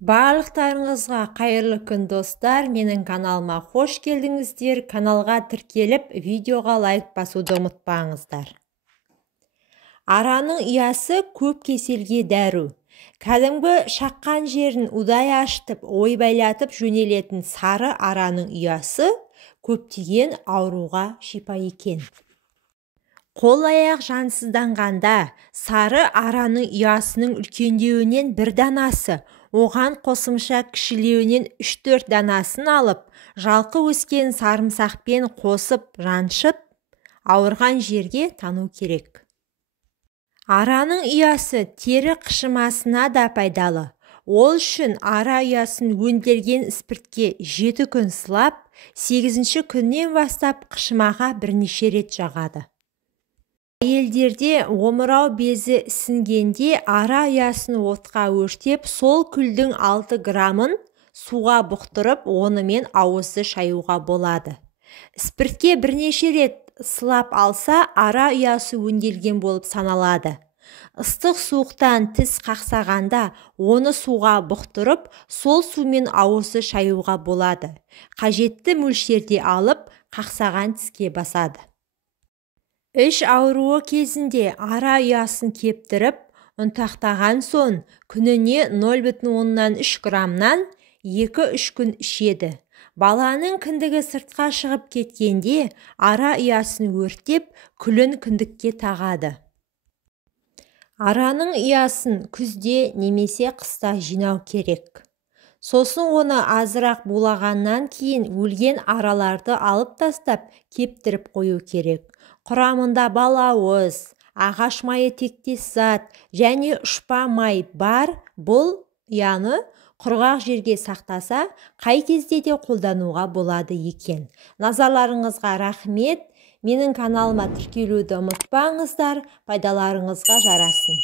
Барлықтарыңызға қайырлы күн достар, менің каналыма қош келдіңіздер. Каналға тіркеліп, видеоға лайк басуды ұмытпаңыздар. Араның ұясы көп кеселге дәру. Кәдімгі шаққан жерін удай ашытып, ой байлатып жөнелетін сары араның ұясы көптеген ауруға шипа екен. Қол-аяқ жансызданғанда сары араның ұясының үлкендеуінен бір данасы, оған қосымша кішілеуінен 3-4 данасын алып, жалқы өскен сарымсақпен қосып жаншып, ауырған жерге тану керек. Араның ұясы тері қышымасына да пайдалы. Ол үшін ара ұясын өңделген спиртке 7 күн сылап, 8-ші күннен бастап қышымаға бірнеше рет жағады. Әйелдерде омырау безі ісінгенде ара ұясын отқа өртеп, сол күлдің 6 грамын суға бұқтырып, онымен ауызды шаюға болады. Спиртке бірнеше рет сылап алса, ара ұясы өңделген болып саналады. Ыстық суықтан тіс қақсағанда, оны суға бұқтырып, сол сумен ауызды шаюға болады. Қажетті мөлшерде алып, қақсаған тіске басады. Іш ауруы кезінде ара ұясын кептіріп, ұнтақтаған соң күніне 0,3 грамнан 2-3 күн ішеді. Баланың кіндігі сыртқа шығып кеткенде ара ұясын өртеп, күлін кіндікке тағады. Араның ұясын күзде немесе қыста жинау керек. Сосын оны азырақ булағаннан кейін өлген араларды алып тастап, кептіріп қою керек. Құрамында балауыз, ағаш майы тектес зат және ұшпа май бар. Бұл ұяны құрғақ жерге сақтаса, қай кезде де қолдануға болады екен. Назарларыңызға рахмет. Менің каналыма тіркелуді ұмытпаңыздар. Пайдаларыңызға жарасын.